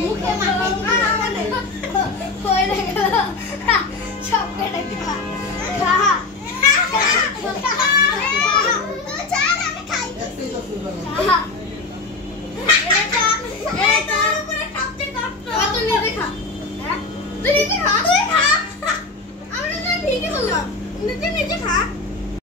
মুখে মাখে গেল সব কেটে খা তুই নিজে খা আমি তো ঠিকই বললাম নিজে খা